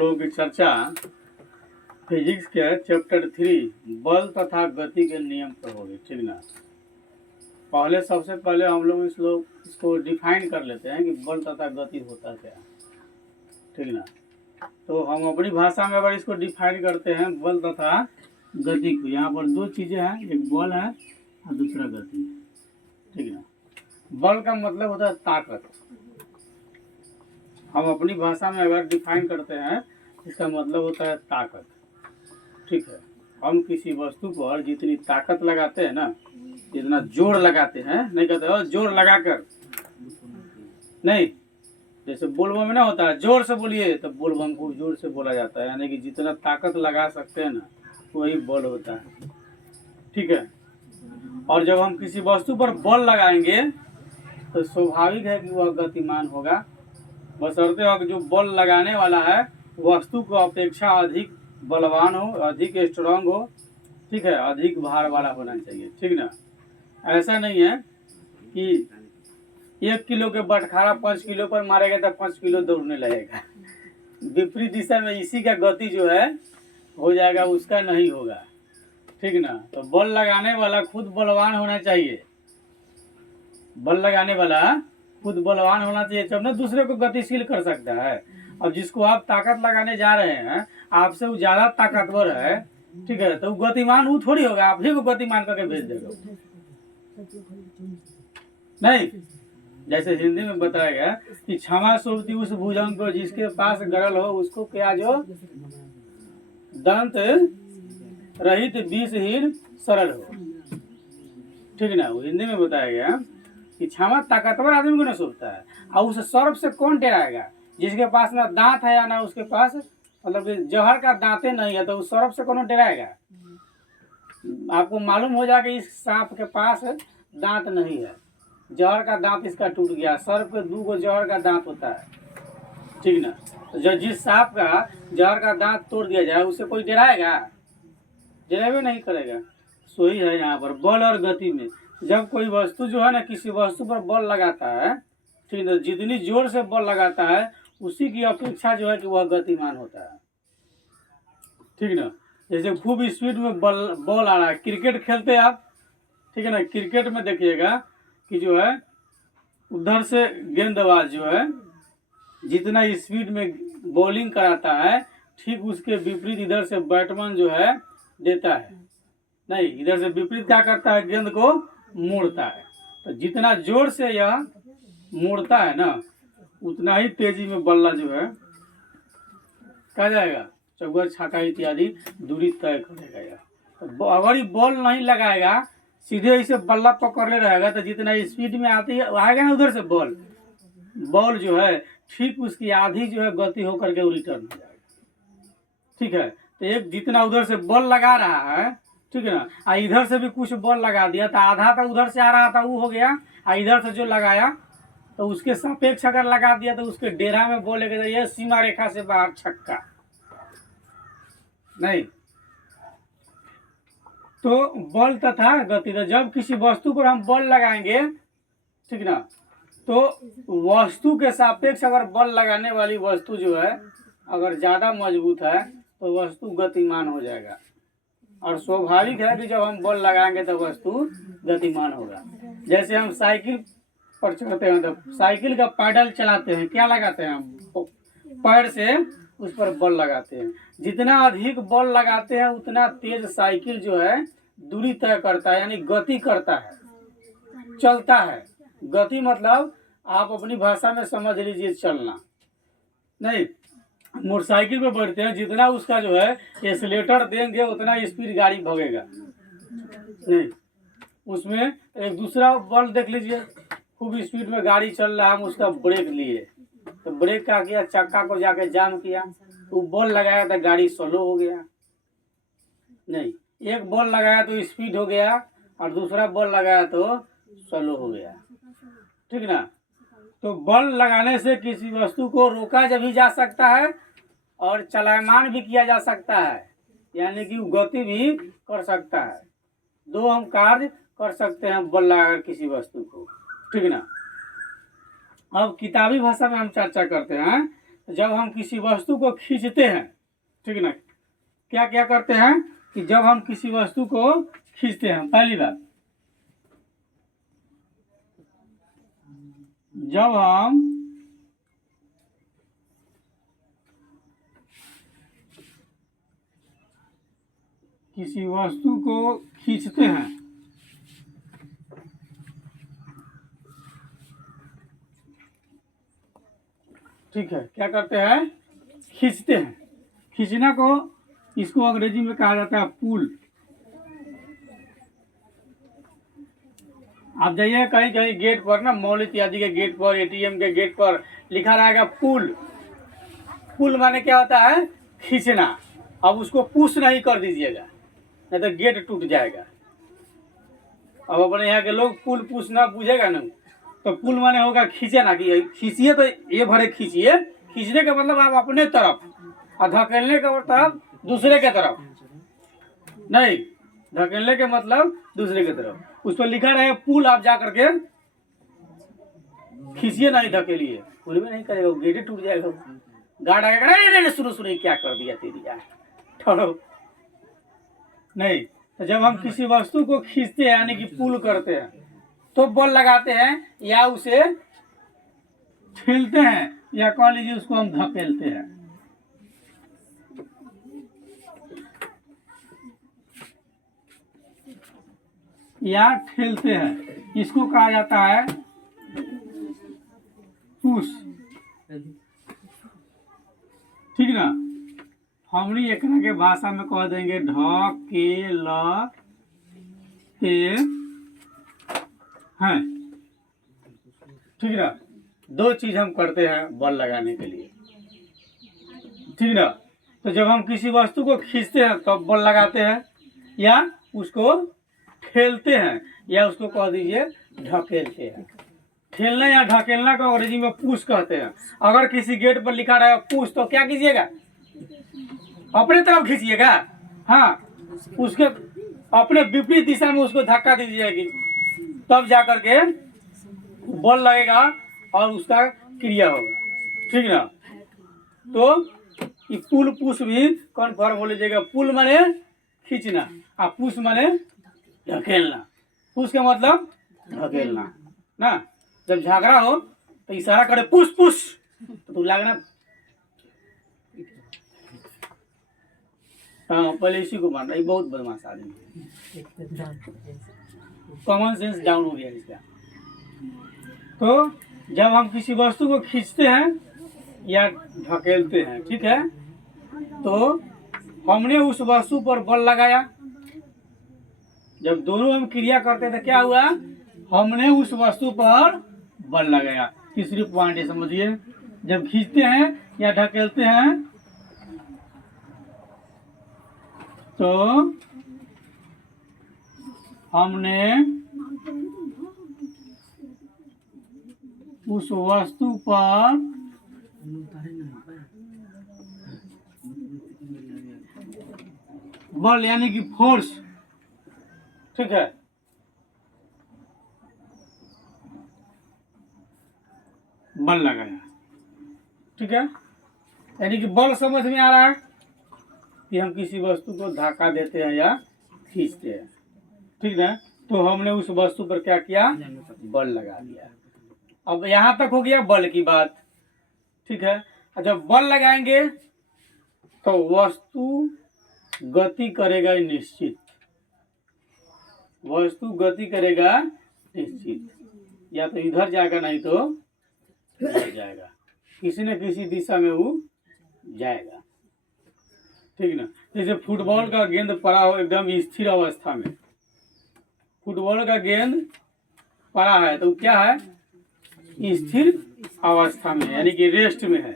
लोगों की चर्चा फिजिक्स के चैप्टर 3 बल तथा गति के नियम पर होगी। ठीक ना। सबसे पहले हम लोग इसको डिफाइन कर लेते हैं कि बल तथा गति होता क्या है। ठीक ना। तो हम अपनी भाषा में अगर इसको डिफाइन करते हैं बल तथा गति को, यहाँ पर दो चीज़ें हैं, एक बल है और दूसरा गति है। ठीक ना। बल का मतलब होता है ताकत। हम अपनी भाषा में अगर डिफाइन करते हैं इसका मतलब होता है ताकत। ठीक है। हम किसी वस्तु पर जितनी ताकत लगाते हैं ना, जितना जोर लगाते हैं, नहीं कहते हो जोर लगाकर, नहीं, जैसे बोलबम में ना होता है जोर से बोलिए, तो बोलबम को जोर से बोला जाता है, यानी कि जितना ताकत लगा सकते हैं ना वही बल होता है। ठीक है। और जब हम किसी वस्तु पर बल लगाएंगे तो स्वाभाविक है कि वह गतिमान होगा, बशर्ते जो बल लगाने वाला है वस्तु को अपेक्षा अधिक बलवान हो, अधिक स्ट्रांग हो। ठीक है। अधिक भार वाला होना चाहिए। ठीक ना। ऐसा नहीं है कि 1 किलो के बटखारा 5 किलो पर मारेगा तो 5 किलो दौड़ने लगेगा। विपरीत दिशा में इसी का गति जो है हो जाएगा, उसका नहीं होगा। ठीक ना। तो बल लगाने वाला खुद बलवान होना चाहिए, बल लगाने वाला खुद बलवान होना चाहिए, तब ना दूसरे को गतिशील कर सकता है। अब जिसको आप ताकत लगाने जा रहे हैं, आपसे वो ज्यादा ताकतवर है, ठीक है, तो गतिमान वो थोड़ी होगा, आप ही को गतिमान करके भेज देगा। नहीं, जैसे हिंदी में बताया गया कि क्षमा सोचती उस भुजंग को जिसके पास गरल हो, उसको क्या जो दंत रहित विषहीन सरल हो। ठीक ना। वो हिंदी में बताया गया कि क्षमा ताकतवर आदमी को ना सोचता है, और उस सर्प से कौन डराएगा जिसके पास ना दांत है या ना उसके पास मतलब जहर का दांते नहीं है, तो उस सर्प से कौन डराएगा। आपको मालूम हो जाएगा इस सांप के पास दांत नहीं है, जहर का दांत इसका टूट गया। सर्प के 2 जहर का दांत होता है। ठीक ना। तो जब जिस सांप का जहर का दांत तोड़ दिया जाए उससे कोई डराएगा, डरावे नहीं करेगा। सोई है यहाँ पर बल और गति में। जब कोई वस्तु जो है ना किसी वस्तु पर बल लगाता है, ठीक है, जितनी जोर से बल लगाता है उसी की अपेक्षा जो है कि वह गतिमान होता है। ठीक ना। जैसे खूब स्पीड में बॉल आ रहा है, क्रिकेट खेलते हैं आप, ठीक है ना, क्रिकेट में देखिएगा कि जो है उधर से गेंदबाज जो है जितना स्पीड में बॉलिंग कराता है, ठीक उसके विपरीत इधर से बैट्समैन जो है देता है, नहीं, इधर से विपरीत क्या करता है, गेंद को मोड़ता है। तो जितना जोर से यह मोड़ता है ना उतना ही तेजी में बल्ला जो है क्या जाएगा, चौका छक्का इत्यादि दूरी तय करेगा यह। तो अगर ये बॉल नहीं लगाएगा, सीधे इसे बल्ला पकड़े रहेगा, तो जितना स्पीड में आती है आएगा ना उधर से बॉल जो है ठीक उसकी आधी जो है गति होकर के रिटर्न हो जाएगा। ठीक है। तो एक जितना उधर से बॉल लगा रहा है, ठीक है ना, इधर से भी कुछ बॉल लगा दिया तो आधा तो उधर से आ रहा था वो हो गया, इधर से जो लगाया तो उसके सापेक्ष अगर लगा दिया तो उसके डेरा में बोलेगा ये सीमा रेखा से बाहर छक्का। नहीं, तो बल तथा गति, तो जब किसी वस्तु पर हम बल लगाएंगे, ठीक ना, तो वस्तु के सापेक्ष अगर बल लगाने वाली वस्तु जो है अगर ज्यादा मजबूत है तो वस्तु गतिमान हो जाएगा। और स्वाभाविक है कि जब हम बल लगाएंगे तो वस्तु गतिमान होगा। जैसे हम साइकिल पर चढ़ते हैं तो साइकिल का पैडल चलाते हैं, क्या लगाते हैं हम, पैर से उस पर बल लगाते हैं। जितना अधिक बल लगाते हैं उतना तेज साइकिल जो है दूरी तय करता है, यानी गति करता है, चलता है। गति मतलब आप अपनी भाषा में समझ लीजिए चलना। नहीं, मोटरसाइकिल पे बैठते हैं, जितना उसका जो है एक्सीलेटर देंगे उतना स्पीड गाड़ी भगेगा। नहीं, उसमें एक दूसरा बल देख लीजिए, खूब स्पीड में गाड़ी चल रहा है, हम उसका ब्रेक लिए तो ब्रेक क्या किया, चक्का को जाके जाम किया, तो बॉल लगाया तो गाड़ी स्लो हो गया। नहीं, एक बॉल लगाया तो स्पीड हो गया और दूसरा बॉल लगाया तो स्लो हो गया। ठीक ना। तो बल लगाने से किसी वस्तु को रोका भी जा सकता है और चलायमान भी किया जा सकता है, यानी कि गति भी कर सकता है। 2 हम कार्य कर सकते हैं बल लगाकर किसी वस्तु को। ठीक ना। अब किताबी भाषा में हम चर्चा करते हैं जब हम किसी वस्तु को खींचते हैं, ठीक ना, क्या क्या करते हैं कि जब हम किसी वस्तु को खींचते हैं, पहली बात, जब हम किसी वस्तु को खींचते हैं, ठीक है, क्या करते हैं, खींचते हैं। खींचना को, इसको अंग्रेजी में कहा जाता है पुल। आप जाइए कहीं कहीं गेट पर ना, मॉल इत्यादि के गेट पर, एटीएम के गेट पर लिखा रहेगा पुल। पुल माने क्या होता है, खींचना। अब उसको पुश नहीं कर दीजिएगा, नहीं तो गेट टूट जाएगा। अब अपने यहाँ के लोग पुल पुश ना पूछेगा ना, तो पुल माने होगा खींचना, कि खींचिए तो ये भरे खींचिए। खींचने का मतलब आप अपने तरफ, और धकेलने का मतलब दूसरे के तरफ नहीं, धकेलने के मतलब दूसरे की तरफ। उस पर लिखा रहे पुल, आप जा करके खींचिए, नहीं धकेलिए। पुल में नहीं करेगा, गेट टूट जाएगा। गार्ड आएगा, नहीं सुनो सुनो, क्या कर दिया तेरी यार, छोड़ो। नहीं, तो जब हम किसी वस्तु को खींचते हैं यानी कि पुल करते हैं, तो बल लगाते हैं, या उसे ठेलते हैं, या कह लीजिए उसको हम धकेलते हैं। या ठेलते हैं, इसको कहा जाता है पुश, ठीक ना। हमनी एकरा के भाषा में कह देंगे ढकेलते हैं, ठीक ना। दो चीज हम करते हैं बल लगाने के लिए, ठीक ना। तो जब हम किसी वस्तु को खींचते हैं तब बल लगाते हैं, या उसको ठेलते हैं, या उसको कह दीजिए ढकेलते हैं। ठेलना या ढकेलना को अंग्रेजी में पुश कहते हैं। अगर किसी गेट पर लिखा रहा है पुश, तो क्या कीजिएगा, अपने तरफ खींचिएगा। हाँ, उसके अपने विपरीत दिशा में उसको धक्का दीजिएगी, तब जाकर के बल लगेगा और उसका क्रिया होगा, ठीक ना। तो ये पुल पुश भी कन्फर्म हो लीजिएगा। पुल माने खींचना, और पुश माने ढकेलना। पुश का मतलब ढकेलना ना। जब झगड़ा हो तो इशारा करे पुश पुश, तो तू लगना। हाँ, पहले इसी को मान रहा है, बहुत बदमाश आदमी, कॉमन सेंस डाउन हो गया इसका। तो जब हम किसी वस्तु को खींचते हैं या ढकेलते हैं, ठीक है, तो हमने उस वस्तु पर बल लगाया। जब दोनों हम क्रिया करते थे, क्या हुआ, हमने उस वस्तु पर बल लगाया। तीसरी पॉइंट ये समझिए, जब खींचते हैं या ढकेलते हैं तो हमने उस वस्तु पर बल यानी कि फोर्स, ठीक है, बल लगाया, ठीक है। यानी कि बल समझ में आ रहा है कि हम किसी वस्तु को धक्का देते हैं या खींचते हैं, ठीक है। तो हमने उस वस्तु पर क्या किया, बल लगा दिया। अब यहाँ तक हो गया बल की बात, ठीक है। जब बल लगाएंगे तो वस्तु गति करेगा निश्चित, वस्तु गति करेगा निश्चित, या तो इधर जाएगा नहीं तो इधर जाएगा, किसी न किसी दिशा में वो जाएगा, ठीक ना। जैसे फुटबॉल का गेंद पड़ा हो एकदम स्थिर अवस्था में, फुटबॉल का गेंद पड़ा है तो क्या है, स्थिर अवस्था में, यानी कि रेस्ट में है।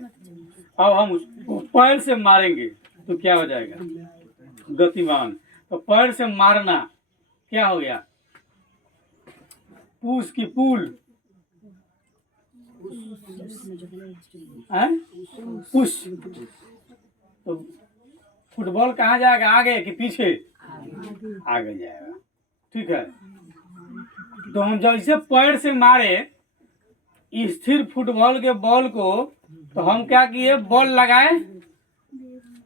अब हम उसको पैर से मारेंगे तो क्या हो जाएगा, गतिमान। तो पैर से मारना क्या हो गया, पुश की पुल, पुश। तो फुटबॉल कहाँ जाएगा, आगे कि पीछे, आगे जाएगा, ठीक है। तो हम जैसे पैर से मारे स्थिर फुटबॉल के बॉल को तो हम क्या किए, बॉल लगाए,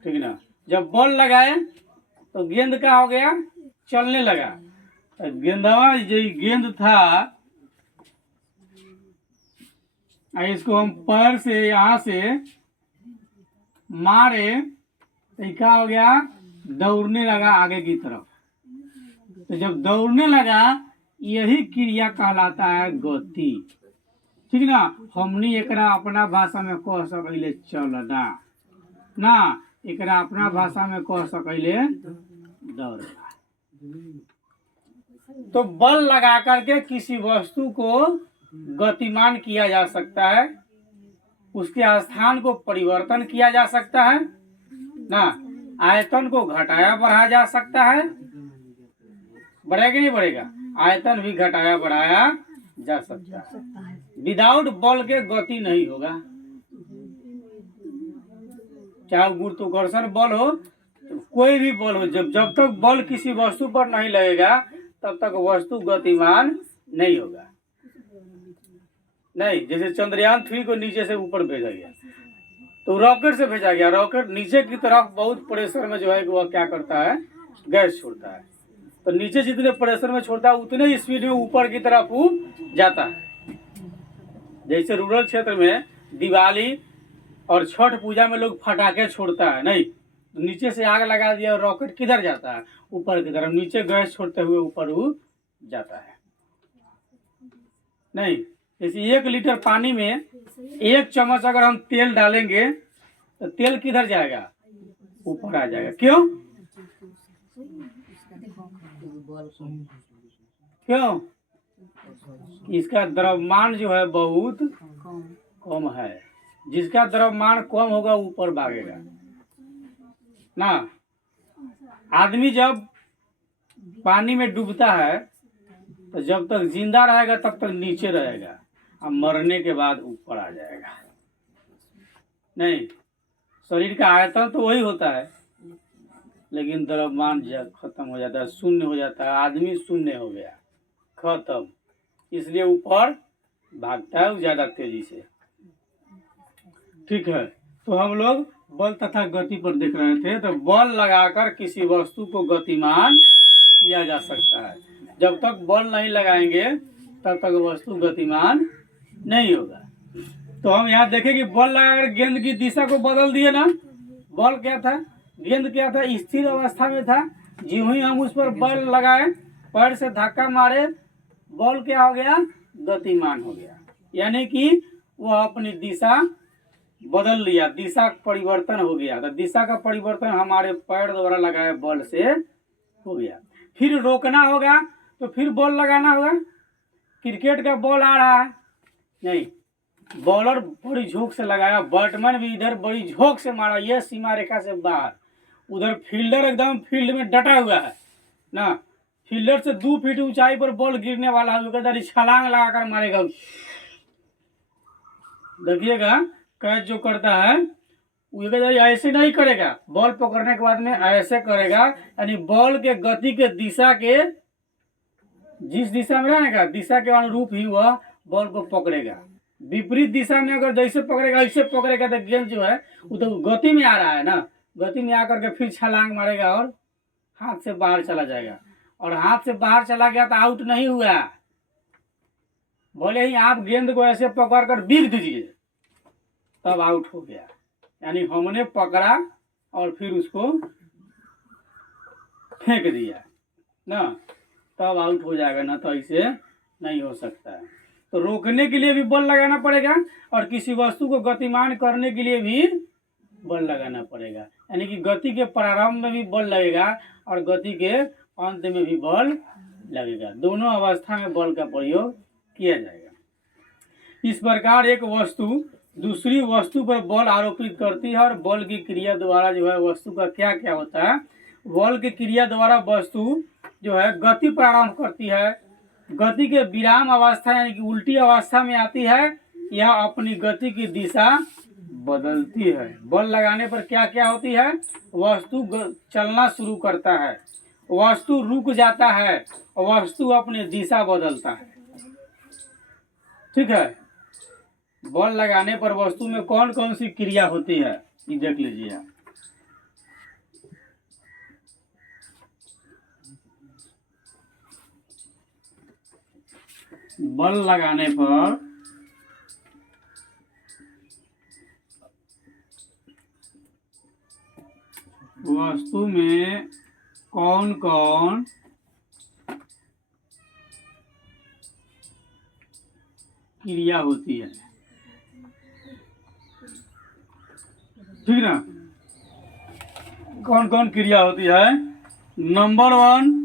ठीक ना। जब बॉल लगाए तो गेंद क्या हो गया, चलने लगा। तो गेंदवा जो गेंद था, इसको हम पैर से यहाँ से मारे तो क्या हो गया, दौड़ने लगा आगे की तरफ। तो जब दौड़ने लगा, यही क्रिया कहलाता है गति, ठीक ना। हमनी एकरा अपना भाषा में कह सकले चलना ना, एकरा अपना भाषा में कह सकले दौड़ना। तो बल लगा करके किसी वस्तु को गतिमान किया जा सकता है, उसके स्थान को परिवर्तन किया जा सकता है ना, आयतन को घटाया बढ़ाया जा सकता है। बढ़ेगा कि नहीं बढ़ेगा, आयतन भी घटाया बढ़ाया जा सकता है। विदाउट बल के गति नहीं होगा। चाहे गुरुत्वाकर्षण बल हो, कोई भी बल हो, जब तक बल किसी वस्तु पर नहीं लगेगा तब तक वस्तु गतिमान नहीं होगा। नहीं, जैसे चंद्रयान 3 को नीचे से ऊपर भेजा गया, तो रॉकेट से भेजा गया, रॉकेट नीचे की तरफ बहुत प्रेशर में जो है वह क्या करता है, गैस छोड़ता है। तो नीचे जितने प्रेशर में छोड़ता है उतने ही स्पीड में ऊपर की तरफ वो जाता है। जैसे रूरल क्षेत्र में दिवाली और छठ पूजा में लोग फटाके छोड़ता है, नहीं तो नीचे से आग लगा दिया और रॉकेट किधर जाता है, ऊपर की तरफ, नीचे गैस छोड़ते हुए ऊपर वो जाता है। नहीं, जैसे 1 लीटर पानी में 1 चम्मच अगर हम तेल डालेंगे तो तेल किधर जाएगा, ऊपर आ जाएगा। क्यों, क्यों, इसका द्रव्यमान जो है बहुत कम है। जिसका द्रव्यमान कम होगा ऊपर भागेगा ना। आदमी जब पानी में डूबता है तो जब तक जिंदा रहेगा तब तक नीचे रहेगा, और मरने के बाद ऊपर आ जाएगा। नहीं, शरीर का आयतन तो वही होता है, लेकिन द्रव्यमान जब खत्म हो जाता है, शून्य हो जाता है, आदमी शून्य हो गया, खत्म। इसलिए ऊपर भागता है ज्यादा तेजी से। ठीक है, तो हम लोग बल तथा गति पर देख रहे थे। तो बल लगाकर किसी वस्तु को गतिमान किया जा सकता है। जब तक बल नहीं लगाएंगे तब तक वस्तु गतिमान नहीं होगा। तो हम यहाँ देखें कि बल लगाकर गेंद की दिशा को बदल दिए ना। बल क्या था, गेंद क्या था, स्थिर अवस्था में था। ज्यों ही हम उस पर बल लगाए, पैर से धक्का मारे, बॉल क्या हो गया, गतिमान हो गया। यानी कि वह अपनी दिशा बदल लिया, दिशा परिवर्तन हो गया। तो दिशा का परिवर्तन हमारे पैर द्वारा लगाए बॉल से हो गया। फिर रोकना होगा तो फिर बॉल लगाना होगा। क्रिकेट का बॉल आ रहा है, नहीं, बॉलर बड़ी झोंक से लगाया, बैट्समैन भी इधर बड़ी झोंक से मारा, ये सीमा रेखा से बाहर, उधर फील्डर एकदम फील्ड में डटा हुआ है ना। फील्डर से 2 फीट ऊंचाई पर बॉल गिरने वाला है, छलांग लगाकर मारेगा। देखिएगा कैच जो करता है वो ऐसे नहीं करेगा, बॉल पकड़ने के बाद में ऐसे करेगा, यानी बॉल के गति के दिशा के जिस दिशा में रहेगा दिशा के अनुरूप ही वह बॉल को पकड़ेगा। विपरीत दिशा में अगर जैसे पकड़ेगा ऐसे पकड़ेगा तो गेंद जो है वो तो गति में आ रहा है ना, गति में आकर के फिर छलांग मारेगा और हाथ से बाहर चला जाएगा। और हाथ से बाहर चला गया तो आउट नहीं हुआ। बोले ही आप गेंद को ऐसे पकड़ कर बिग दीजिए तब आउट हो गया, यानी हमने पकड़ा और फिर उसको फेंक दिया ना, तब आउट हो जाएगा, ना तो ऐसे नहीं हो सकता है। तो रोकने के लिए भी बल लगाना पड़ेगा और किसी वस्तु को गतिमान करने के लिए भी बल लगाना पड़ेगा। यानी कि गति के प्रारंभ में भी बल लगेगा और गति के अंत में भी बल लगेगा। दोनों अवस्था में बल का प्रयोग किया जाएगा। इस प्रकार एक वस्तु दूसरी वस्तु पर बल आरोपित करती है और बल की क्रिया द्वारा जो है वस्तु का क्या क्या होता है, बल की क्रिया द्वारा वस्तु जो है गति प्रारंभ करती है। गति के विराम अवस्था यानी कि उल्टी अवस्था में आती है, यह अपनी गति की दिशा बदलती है। बल लगाने पर क्या क्या होती है, वस्तु चलना शुरू करता है, वस्तु रुक जाता है, वस्तु अपनी दिशा बदलता है। ठीक है, बल लगाने पर वस्तु में कौन कौन सी क्रिया होती है, ये देख लीजिए आप। बल लगाने पर वस्तु में कौन कौन क्रिया होती है, ठीक ना। कौन कौन क्रिया होती है? नंबर 1,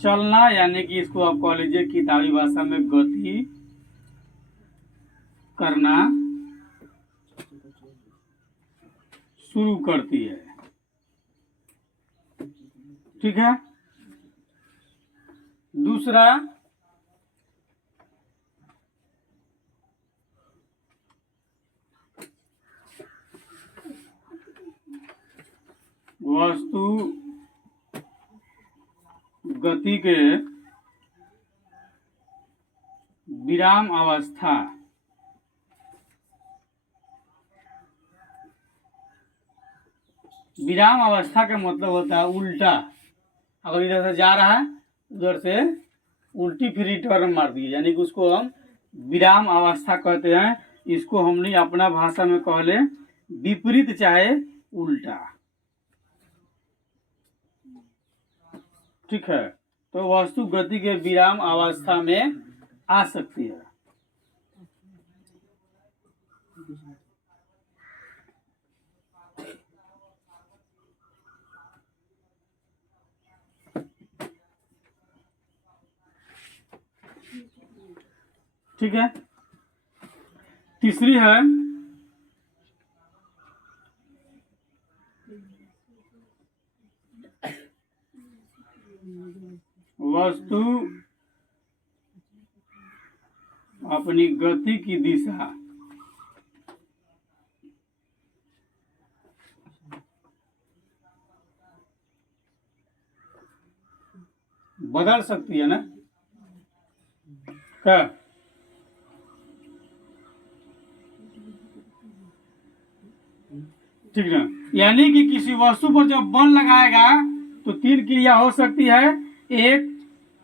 चलना, यानी कि इसको आप कह लीजिए किताबी भाषा में गति करना शुरू करती है, ठीक है। दूसरा, वस्तु गति के विराम अवस्था, विराम अवस्था का मतलब होता है उल्टा। अगर इधर से जा रहा है, उधर से उल्टी फिर रिटर्न मार दिए, यानी कि उसको हम विराम अवस्था कहते हैं। इसको हमने अपना भाषा में कह ले विपरीत चाहे उल्टा, ठीक है। तो वस्तु गति के विराम अवस्था में आ सकती है। ठीक है। तीसरी है वस्तु अपनी गति की दिशा बदल सकती है ना, क्या? ठीक ना। यानी कि किसी वस्तु पर जब बल लगाएगा तो 3 क्रिया हो सकती है। एक,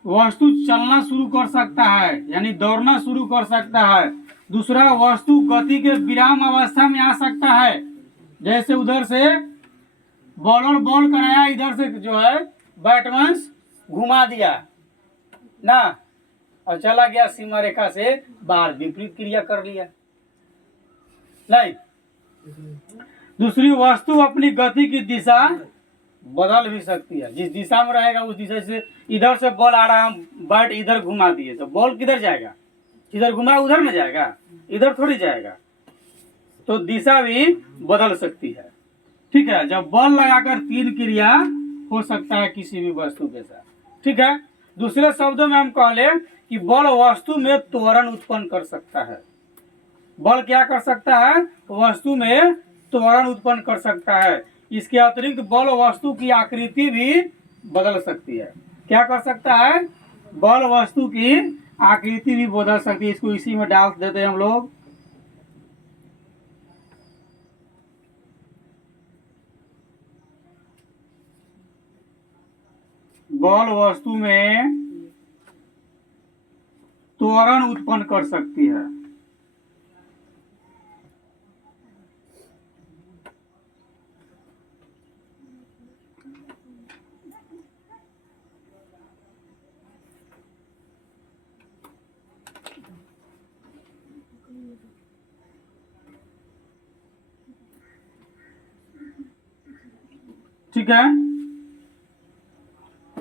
वस्तु चलना शुरू कर सकता है, यानी दौड़ना शुरू कर सकता है। दूसरा, वस्तु गति के विराम अवस्था में आ सकता है, जैसे उधर से बॉलर बॉल कराया, इधर से जो है बैट्समैन घुमा दिया ना, और चला गया सीमा रेखा से बाहर, विपरीत क्रिया कर लिया। नहीं, दूसरी, वस्तु अपनी गति की दिशा बदल भी सकती है। जिस दिशा में रहेगा उस दिशा से, इधर से बॉल आ रहा है, हम बैट इधर घुमा दिए तो बॉल किधर जाएगा? इधर घुमा उधर में जाएगा, इधर थोड़ी जाएगा। तो दिशा भी बदल सकती है, ठीक है। जब बल लगाकर 3 क्रिया हो सकता है किसी भी वस्तु के साथ, ठीक है। दूसरे शब्दों में हम कह ले कि बल वस्तु में त्वरण उत्पन्न कर सकता है। बल क्या कर सकता है? वस्तु में त्वरण उत्पन्न कर सकता है। इसके अतिरिक्त बल वस्तु की आकृति भी बदल सकती है। क्या कर सकता है? बल वस्तु की आकृति भी बदल सकती है। इसको इसी में डाल देते हैं हम लोग। बल वस्तु में त्वरण उत्पन्न कर सकती है। ठीक है।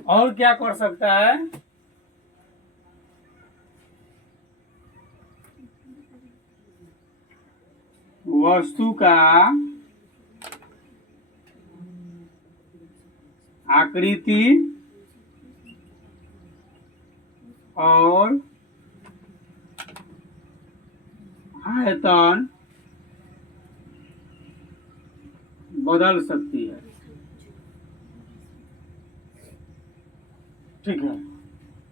और क्या कर सकता है? वस्तु का आकृति और आयतन बदल सकती है। ठीक है।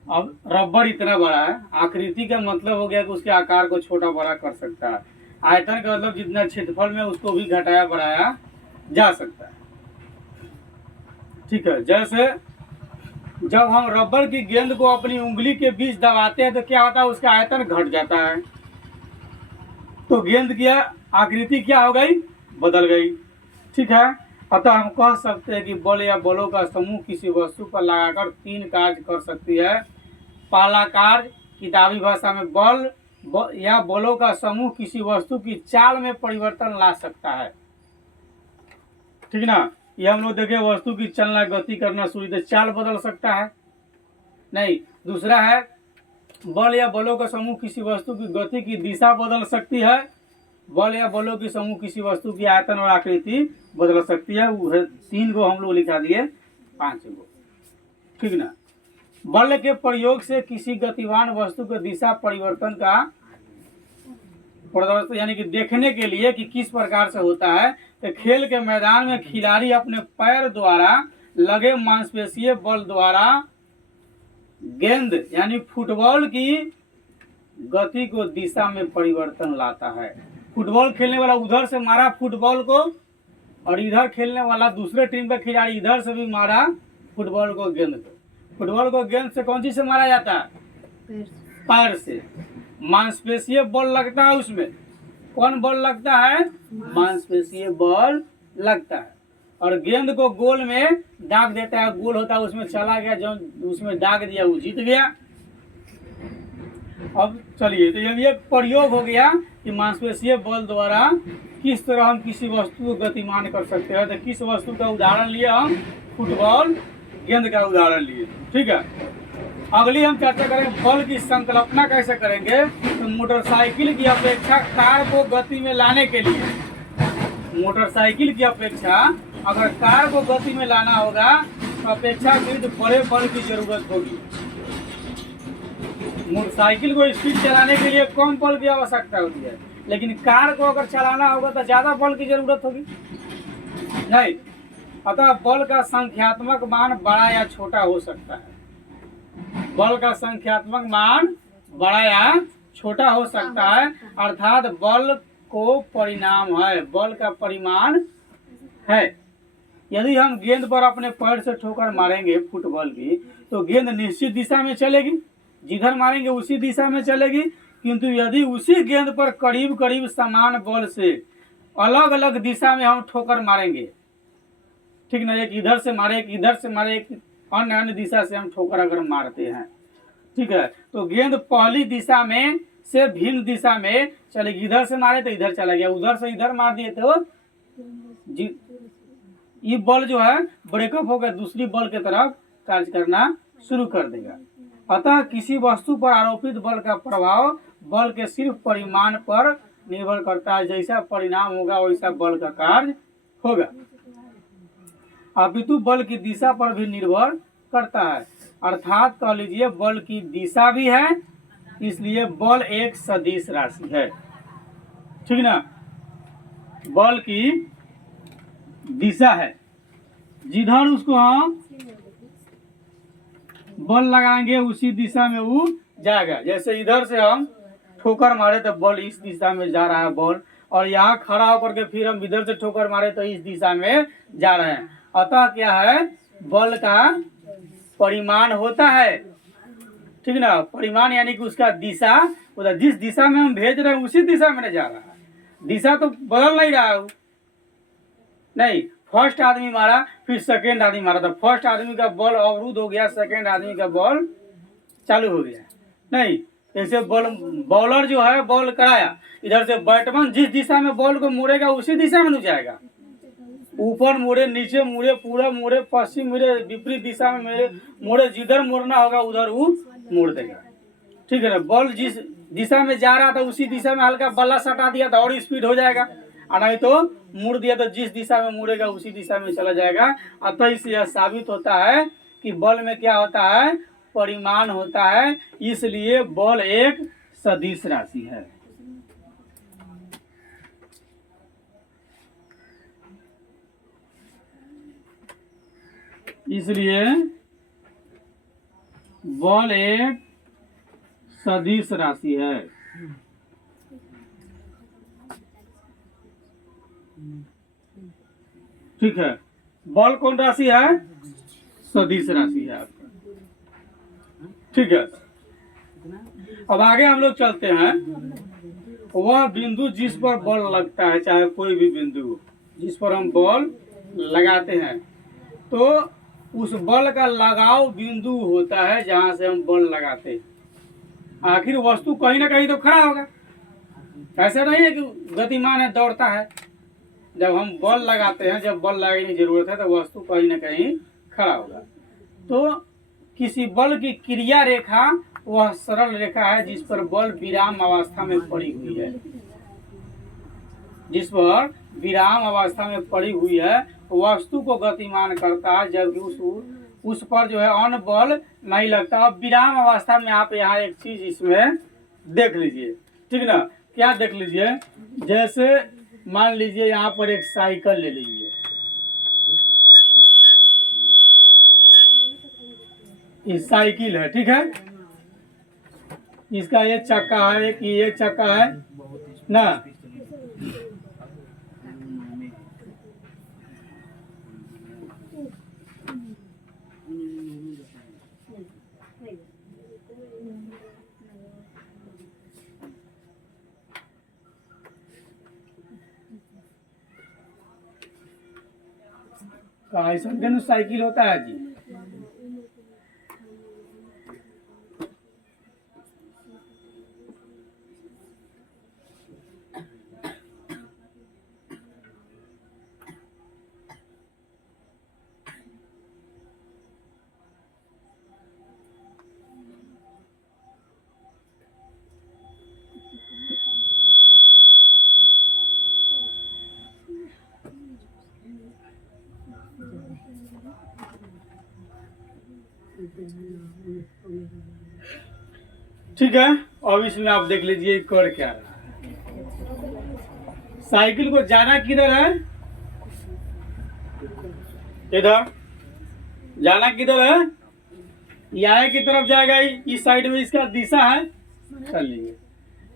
अब रबर इतना बड़ा है, आकृति का मतलब हो गया कि उसके आकार को छोटा बड़ा कर सकता है। आयतन का मतलब जितना क्षेत्रफल में उसको भी घटाया बढ़ाया जा सकता है। ठीक है। जैसे जब हम रबर की गेंद को अपनी उंगली के बीच दबाते हैं तो क्या होता है, उसका आयतन घट जाता है। तो गेंद की आकृति क्या हो गई, बदल गई। ठीक है। अतः हम कह सकते हैं कि बल या बलों का समूह किसी वस्तु पर लगाकर 3 कार्य कर सकती है। पहला कार्य किताबी भाषा में या बलों का समूह किसी वस्तु की चाल में परिवर्तन ला सकता है। ठीक ना। ये हम लोग देखे वस्तु की चलना गति करना शुरू, तो चाल बदल सकता है नहीं। दूसरा है बल या बलों का समूह किसी वस्तु की गति की दिशा बदल सकती है। बल या बलों की समूह किसी वस्तु की आयतन और आकृति बदल सकती है। 3 को हम लोग लिखा दिए, 5 को। ठीक ना। बल के प्रयोग से किसी गतिवान वस्तु के दिशा परिवर्तन का प्रदर्शन यानी कि देखने के लिए कि किस प्रकार से होता है, तो खेल के मैदान में खिलाड़ी अपने पैर द्वारा लगे मांसपेशीय बल द्वारा गेंद यानी फुटबॉल की गति को दिशा में परिवर्तन लाता है। फुटबॉल खेलने वाला उधर से मारा फुटबॉल को, और इधर खेलने वाला दूसरे टीम का खिलाड़ी इधर से भी मारा फुटबॉल को गेंद को। फुटबॉल को गेंद से कौन चीज से मारा जाता है, पैर से। मांसपेशीय बल लगता है उसमें। कौन बल लगता है, मांसपेशीय बल लगता है। और गेंद को गोल में दाग देता है, गोल होता है उसमें चला गया, जो उसमें दाग दिया वो जीत गया। अब चलिए, तो ये एक प्रयोग हो गया कि मांसपेशीय बल द्वारा किस तरह हम किसी वस्तु को गतिमान कर सकते हैं। तो किस वस्तु का उदाहरण लिए हम, फुटबॉल गेंद का उदाहरण लिए। ठीक है। अगली हम चर्चा करेंगे बल की संकल्पना कैसे करेंगे। तो मोटरसाइकिल की अपेक्षा कार को गति में लाने के लिए, मोटरसाइकिल की अपेक्षा अगर कार को गति में लाना होगा तो अपेक्षाकृत बड़े बल की जरूरत होगी। मोटरसाइकिल को स्पीड चलाने के लिए कम बल की आवश्यकता होती है, लेकिन कार को अगर चलाना होगा तो ज्यादा बल की जरूरत होगी नहीं। अतः बल का संख्यात्मक मान बड़ा या छोटा हो सकता है। बल का संख्यात्मक मान बड़ा या छोटा हो सकता है, अर्थात बल को परिणाम है, बल का परिमाण है। यदि हम गेंद पर अपने पैर से ठोकर मारेंगे फुटबॉल की, तो गेंद निश्चित दिशा में चलेगी, जिधर मारेंगे उसी दिशा में चलेगी। किंतु यदि उसी गेंद पर करीब करीब समान बल से अलग अलग दिशा में हम ठोकर मारेंगे, ठीक ना, एक इधर से मारे, एक इधर से मारे, एक अन्य दिशा से हम ठोकर अगर मारते हैं, ठीक है, तो गेंद पहली दिशा में से भिन्न दिशा में चलेगी। इधर से मारे तो इधर चला गया, उधर से इधर मार दिए तो ये बल जो है ब्रेकअप होकर दूसरी बल के तरफ कार्य करना शुरू कर देगा। अतः किसी वस्तु पर आरोपित बल का प्रभाव बल के सिर्फ परिमाण पर निर्भर करता है। जैसा परिणाम होगा वैसा बल का कार्य होगा, अपितु बल की दिशा पर भी निर्भर करता है। अर्थात कह लीजिए बल की दिशा भी है, इसलिए बल एक सदिश राशि है। ठीक ना, बल की दिशा है, जिधर उसको हम बल लगाएंगे उसी दिशा में वो जाएगा। जैसे इधर से हम ठोकर मारे तो बल इस दिशा में जा रहा है बल, और यहाँ खड़ा होकर के फिर हम इधर से ठोकर मारे तो इस दिशा में जा रहे हैं। अतः क्या है, बल का परिमाण होता है। ठीक ना, परिमाण यानी कि उसका दिशा, उधर जिस दिशा में हम भेज रहे हैं उसी दिशा में जा रहा है, दिशा तो बदल नहीं रहा है। नहीं, फर्स्ट आदमी मारा फिर सेकेंड आदमी मारा, तो फर्स्ट आदमी का बल अवरुद्ध हो गया, सेकेंड आदमी का बल चालू हो गया। नहीं, ऐसे बॉलर जो है बॉल कराया, इधर से बैट्समैन जिस दिशा में बॉल को मोड़ेगा उसी दिशा में जाएगा। ऊपर मुड़े, नीचे मुड़े, पूरा मुड़े, पश्चिम मुड़े, विपरीत दिशा में मुड़े, जिधर मुड़ना होगा उधर वो मोड़ देगा। ठीक है ना, बॉल जिस दिशा में जा रहा था उसी दिशा में हल्का बल्ला सटा दिया तो और स्पीड हो जाएगा, और नहीं तो मुड़ दिया तो जिस दिशा में मुड़ेगा उसी दिशा में चला जाएगा। अतः इससे यह साबित होता है कि बल में क्या होता है, परिमाण होता है, इसलिए बल एक सदिश राशि है। इसलिए बल एक सदिश राशि है। ठीक है, बल कौन राशि है? सदिश राशि है आपका। ठीक है, अब आगे हम लोग चलते हैं। वह बिंदु जिस पर बल लगता है, चाहे कोई भी बिंदु जिस पर हम बल लगाते हैं, तो उस बल का लगाव बिंदु होता है जहां से हम बल लगाते हैं। आखिर वस्तु कहीं ना कहीं तो खड़ा होगा। ऐसा नहीं है कि गतिमान है, दौड़ता है। जब हम बल लगाते हैं, जब बल लगाने की जरूरत है, तो वस्तु कहीं ना कहीं खड़ा होगा। तो किसी बल की क्रिया रेखा वह सरल रेखा है जिस पर बल विराम अवस्था में पड़ी हुई है। जिस पर विराम अवस्था में पड़ी हुई है वस्तु को गतिमान करता है, जबकि उस पर जो है अन्य बल नहीं लगता। अब विराम अवस्था में आप यहाँ एक चीज इसमें देख लीजिए, ठीक ना? क्या देख लीजिए? जैसे मान लीजिए यहाँ पर एक साइकिल ले लीजिए। ये साइकिल है, ठीक है? इसका ये चक्का है, कि ये चक्का है ना। ऐसा साइकिल होता है जी। ठीक है, अब इसमें आप देख लीजिए कर क्या रहा है। साइकिल को जाना किधर है? इधर। जाना किधर है? यहाँ की तरफ जाएगा, इस साइड में इसका दिशा है। चलिए,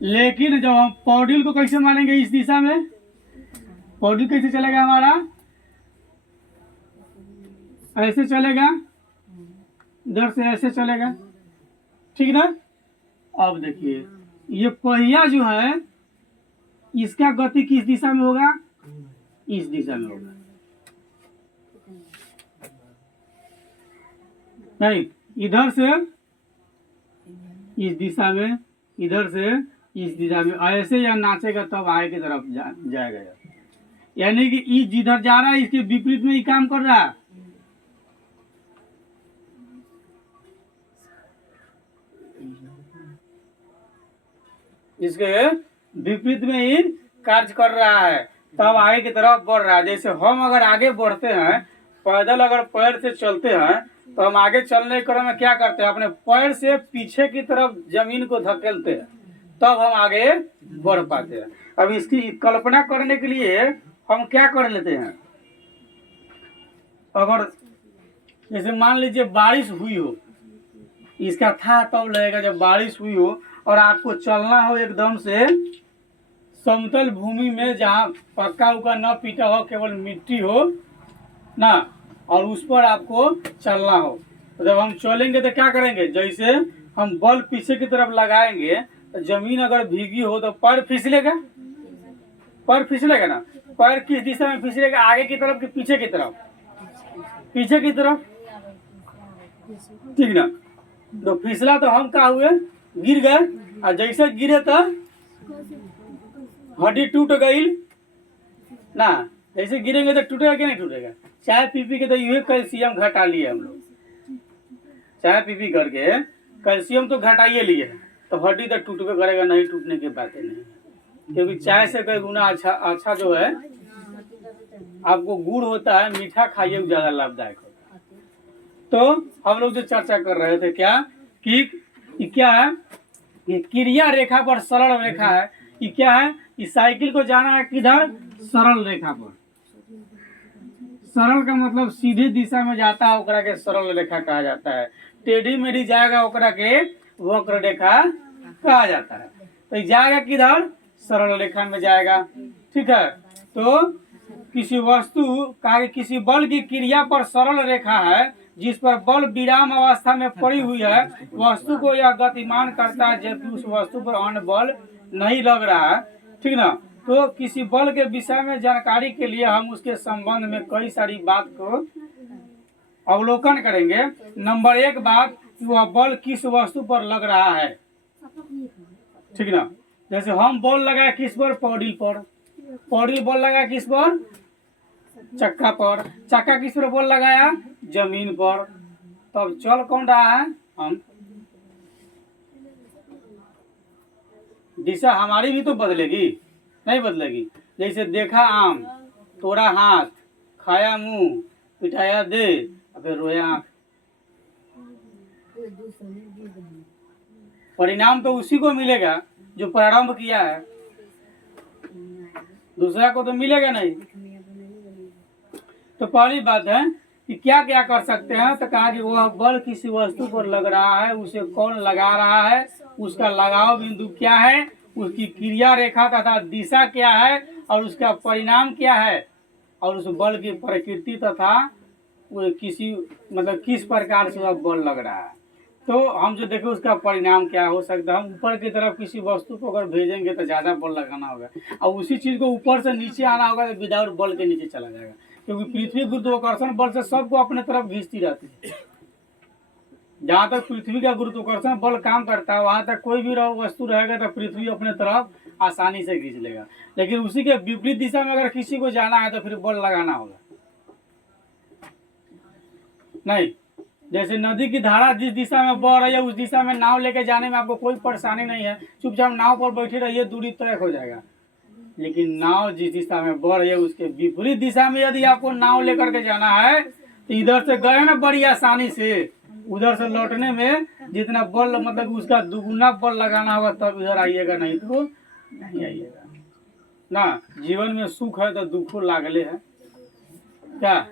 लेकिन जब हम पौडिल को कैसे मानेंगे इस दिशा में? पौडिल कैसे चलेगा हमारा? ऐसे चलेगा, इधर से ऐसे चलेगा, ठीक ना? अब देखिए, ये पहिया जो है इसका गति किस दिशा में होगा? इस दिशा में होगा। नहीं, इधर से इस दिशा में, इधर से इस दिशा में, ऐसे या नाचेगा तब आगे की तरफ जाएगा। यानी कि ये जिधर जा रहा है इसके विपरीत में ही काम कर रहा है। इसके विपरीत में ही कार्य कर रहा है, तब आगे की तरफ बढ़ रहा है। जैसे हम अगर आगे बढ़ते हैं, पैदल अगर पैर से चलते हैं, तो हम आगे चलने के क्रम में क्या करते हैं? अपने पैर से पीछे की तरफ जमीन को धकेलते हैं, तब हम आगे बढ़ पाते हैं। अब इसकी कल्पना करने के लिए हम क्या कर लेते हैं? अगर जैसे मान लीजिए बारिश हुई हो, इसका था तब लगेगा जब बारिश हुई हो और आपको चलना हो एकदम से समतल भूमि में, जहाँ पक्का उक्का न पीटा हो, केवल मिट्टी हो ना, और उस पर आपको चलना हो। तो जब हम चलेंगे तो क्या करेंगे? जैसे हम बल पीछे की तरफ लगाएंगे तो जमीन अगर भीगी हो तो पैर फिसलेगा। पैर फिसलेगा ना। पैर किस दिशा में फिसलेगा? आगे की तरफ कि पीछे की तरफ? पीछे की तरफ, ठीक ना? तो फिसला तो हम क्या हुए? गिर गए। और जैसे गिरे तो हड्डी टूट गई ना। जैसे गिरेंगे तो टूटेगा कि नहीं टूटेगा? चाय पी के तो ये कैल्शियम घटा लिए हम लोग। चाय पी करके कैल्शियम तो घटाइए लिए, तो हड्डी तो टूटबे करेगा, नहीं टूटने की बातें नहीं। क्योंकि चाय से कई गुना अच्छा जो है आपको गुड़ होता है, मीठा खाइए, ज्यादा लाभदायक होता है। तो हम लोग जो चर्चा कर रहे थे क्या कि क्या है? ये क्रिया रेखा पर सरल रेखा है। ये क्या है? इस साइकिल को जाना है किधर? सरल रेखा पर। सरल का मतलब सीधी दिशा में जाता है, ओकरा के सरल रेखा कहा जाता है। टेढ़ी मेढ़ी जाएगा ओकरा के वक्र रेखा कहा जाता है। तो जाएगा किधर? सरल रेखा में जाएगा। ठीक है, तो किसी वस्तु का किसी बल की क्रिया पर सरल रेखा है जिस पर बल विराम अवस्था में पड़ी हुई है, वस्तु को यह गतिमान करता है जबकि उस वस्तु पर अन्य बल नहीं लग रहा है। ठीक ना। तो किसी बल के विषय में जानकारी के लिए हम उसके संबंध में कई सारी बात को अवलोकन करेंगे। नंबर 1 बात कि वह बल किस वस्तु पर लग रहा है। ठीक ना। जैसे हम बॉल लगाए किस पर? पौड़ी पर। पौड़ी बॉल लगाया किस पर? चक्का पर। चक्का किस पर बॉल लगाया? जमीन पर। तब चल कौन रहा है? हम। दिशा हमारी भी तो बदलेगी, नहीं बदलेगी। जैसे देखा आम, तोड़ा हाथ, खाया मुंह, पिटाया दे, फिर रोया आंख। परिणाम तो उसी को मिलेगा जो प्रारंभ किया है, दूसरा को तो मिलेगा नहीं। तो पहली बात है कि क्या क्या कर सकते हैं। तो कहा कि वह बल किसी वस्तु पर लग रहा है, उसे कौन लगा रहा है, उसका लगाव बिंदु क्या है, उसकी क्रिया रेखा तथा दिशा क्या है, और उसका परिणाम क्या है, और उस बल की प्रकृति तथा वो किसी मतलब किस प्रकार से वह बल लग रहा है। तो हम जो देखें उसका परिणाम क्या हो सकता है। हम ऊपर की तरफ किसी वस्तु को अगर भेजेंगे तो ज़्यादा बल लगाना होगा, और उसी चीज़ को ऊपर से नीचे आना होगा तो विदाउट बल के नीचे चला जाएगा, क्योंकि पृथ्वी गुरुत्वाकर्षण बल से सबको अपने तरफ खींचती रहती है। जहाँ तक पृथ्वी का गुरुत्वाकर्षण बल काम करता है वहाँ तक कोई भी वस्तु रहेगा तो पृथ्वी अपने तरफ आसानी से खींच लेगा। लेकिन उसी के विपरीत दिशा में अगर किसी को जाना है तो फिर बल लगाना होगा। नहीं, जैसे नदी की धारा जिस दिशा में बह रही है उस दिशा में नाव लेके जाने में आपको कोई परेशानी नहीं है, चुपचाप नाव पर बैठे रहिए, दूरी तय हो जाएगा। लेकिन नाव जिस दिशा में बढ़ रही है उसके विपरीत दिशा में यदि आपको नाव लेकर के जाना है तो इधर से गए ना बड़ी आसानी से, उधर से लौटने में जितना बल मतलब उसका दुगुना बल लगाना होगा तब इधर आइएगा, नहीं तो नहीं आइएगा ना। जीवन में सुख है तो दुखों लागले है क्या।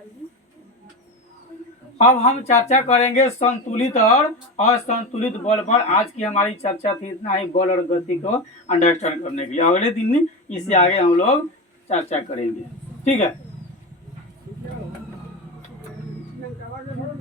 अब हम चर्चा करेंगे संतुलित और असंतुलित बल पर। आज की हमारी चर्चा थी इतना ही, बल और गति को अंडरस्टैंड करने के लिए। अगले दिन इससे आगे हम लोग चर्चा करेंगे। ठीक है।